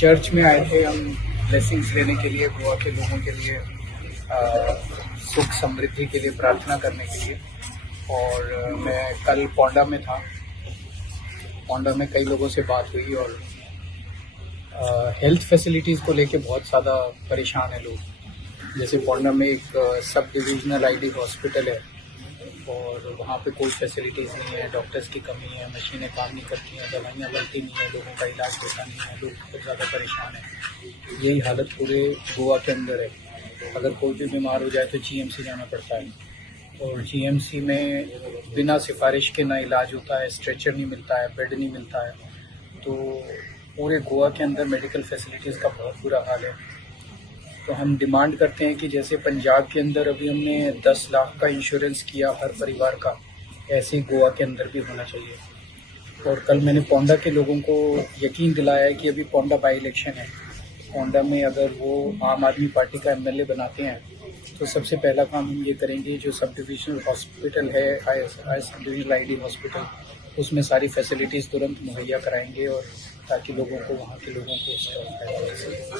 Church में आए थे हम ब्लेसिंग्स लेने के लिए, गोवा के लोगों के लिए सुख समृद्धि के लिए प्रार्थना करने के लिए। और मैं कल पोंडा में था। पोंडा में कई लोगों से बात हुई और हेल्थ फैसिलिटीज़ को लेके बहुत ज़्यादा परेशान है लोग। जैसे पोंडा में एक सब डिविजनल आईडी हॉस्पिटल है और वहाँ पे कोई फैसिलिटीज़ नहीं है, डॉक्टर्स की कमी है, मशीनें काम नहीं करती हैं, दवाइयाँ बनती नहीं हैं, लोगों का इलाज होता नहीं है, लोग बहुत ज़्यादा परेशान हैं। यही हालत पूरे गोवा के अंदर है। अगर कोई भी बीमार हो जाए तो जीएमसी जाना पड़ता है और जीएमसी में बिना सिफारिश के ना इलाज होता है, स्ट्रेचर नहीं मिलता है, बेड नहीं मिलता है। तो पूरे गोवा के अंदर मेडिकल फैसिलिटीज़ का बहुत बुरा हाल है। तो हम डिमांड करते हैं कि जैसे पंजाब के अंदर अभी हमने 10 लाख का इंश्योरेंस किया हर परिवार का, ऐसे ही गोवा के अंदर भी होना चाहिए। और कल मैंने पोंडा के लोगों को यकीन दिलाया है कि अभी पोंडा बाई इलेक्शन है। पोंडा में अगर वो आम आदमी पार्टी का एमएलए बनाते हैं तो सबसे पहला काम हम ये करेंगे, जो सब डिविजनल हॉस्पिटल है, आई सब डिविजनल आईडी हॉस्पिटल, उसमें सारी फैसिलिटीज़ तुरंत मुहैया कराएंगे और ताकि लोगों को, वहाँ के लोगों को उसका फायदा हो सके।